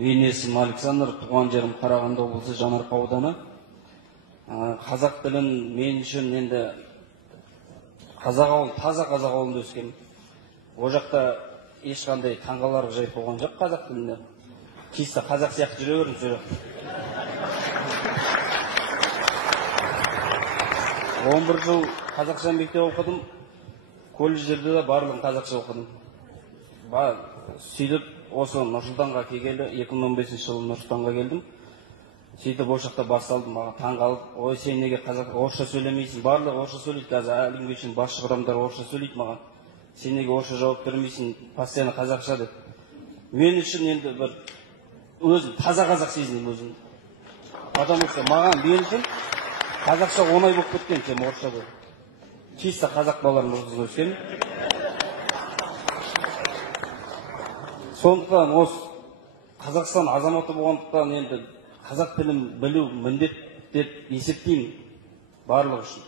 Менің есімім Александр, туған жерім Қарағанды облысы Жаңаарқа ауданы. Қазақ тілін мен үшін енді қазақ ауыл, таза қазақ ауылында өскен. О жақта ешқандай таңғаларлық жайт болған жоқ қазақ тілінде. Чисто қазақ сияқты жүре бердім сол жақта. 11 жыл қазақша мектеп оқыдым. Колледждерде де барлығын қазақша оқыдым. Сөйтіп осы Нұрсұлтанға келгелі 2015 жылы Нұрсұлтанға келдім. Сөйтіп ол жақта басталдым, маған таңғалып, ой сен неге орысша сөйлемейсің? Барлығы орысша сөйлейді, қазір әлемге үшін басшы адамдар орысша сөйлейді маған. Сен неге орысша жауап бермейсің? Постоянно қазақша деп. Мен үшін енді бір өзім таза қазақ сезінемін өзім. Потому что мен үшін қазақша оңай болып кеткен, сен орысша бол. Чисто қазақ балаларының ортасында өскен. Сондықтан осы Қазақстан азаматы болғандықтан енді қазақ тілін білу міндет деп есептеймін барлығы үшін.